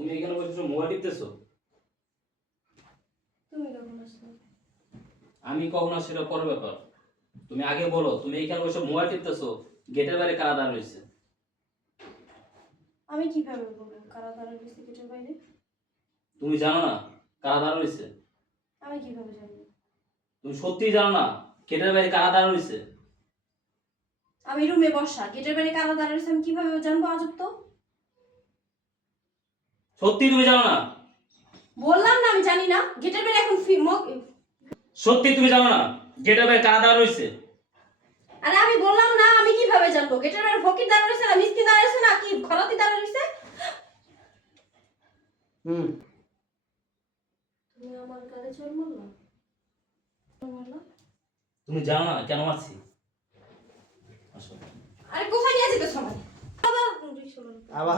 তুমি এখানে বসে মোবাইল টিপতেছো? তুমি কখন আসছো? আমি কখন আসছি সেটা পরের ব্যাপার। তুমি আগে বলো, তুমি এখানে বসে মোবাইল টিপতেছো, গেটের বাইরে কারা দাঁড়ানো রয়েছে? আমি কিভাবে বলবো কারা দাঁড়ায় রয়েছে গেটের বাইরে? তুমি জানো না কারা দাঁড়ানো রয়েছে? আমি কিভাবে জানবো? তুমি সত্যিই জানো না গেটের বাইরে কারা দাঁড়ানো রয়েছে? আমি রুমে বসা, গেটের বাইরে কারা দাঁড়ায় রয়েছে আমি কিভাবে জানবো? আজব তো। সত্যি তুমি জানো না? বললাম না আমি জানি না। গেটের বাইরে এখন সত্যি তুমি জানো না গেটের বাইরে কারা দাঁড়ানো রয়েছে? আরে আমি বললাম না, আমি কিভাবে জানবো? গেটের বাইরে ফকির দাঁড়ায় রয়েছে না মিস্ত্রি দাঁড়ায় রয়েছে না কি খরাতি দাঁড়ায় রয়েছে? তুমি আমার গালে চোর মারলা? তুমি জানো না কেন মারছি? আসো। আরে কোথায় নিয়ে যেতেছ আমায়? আবার আবার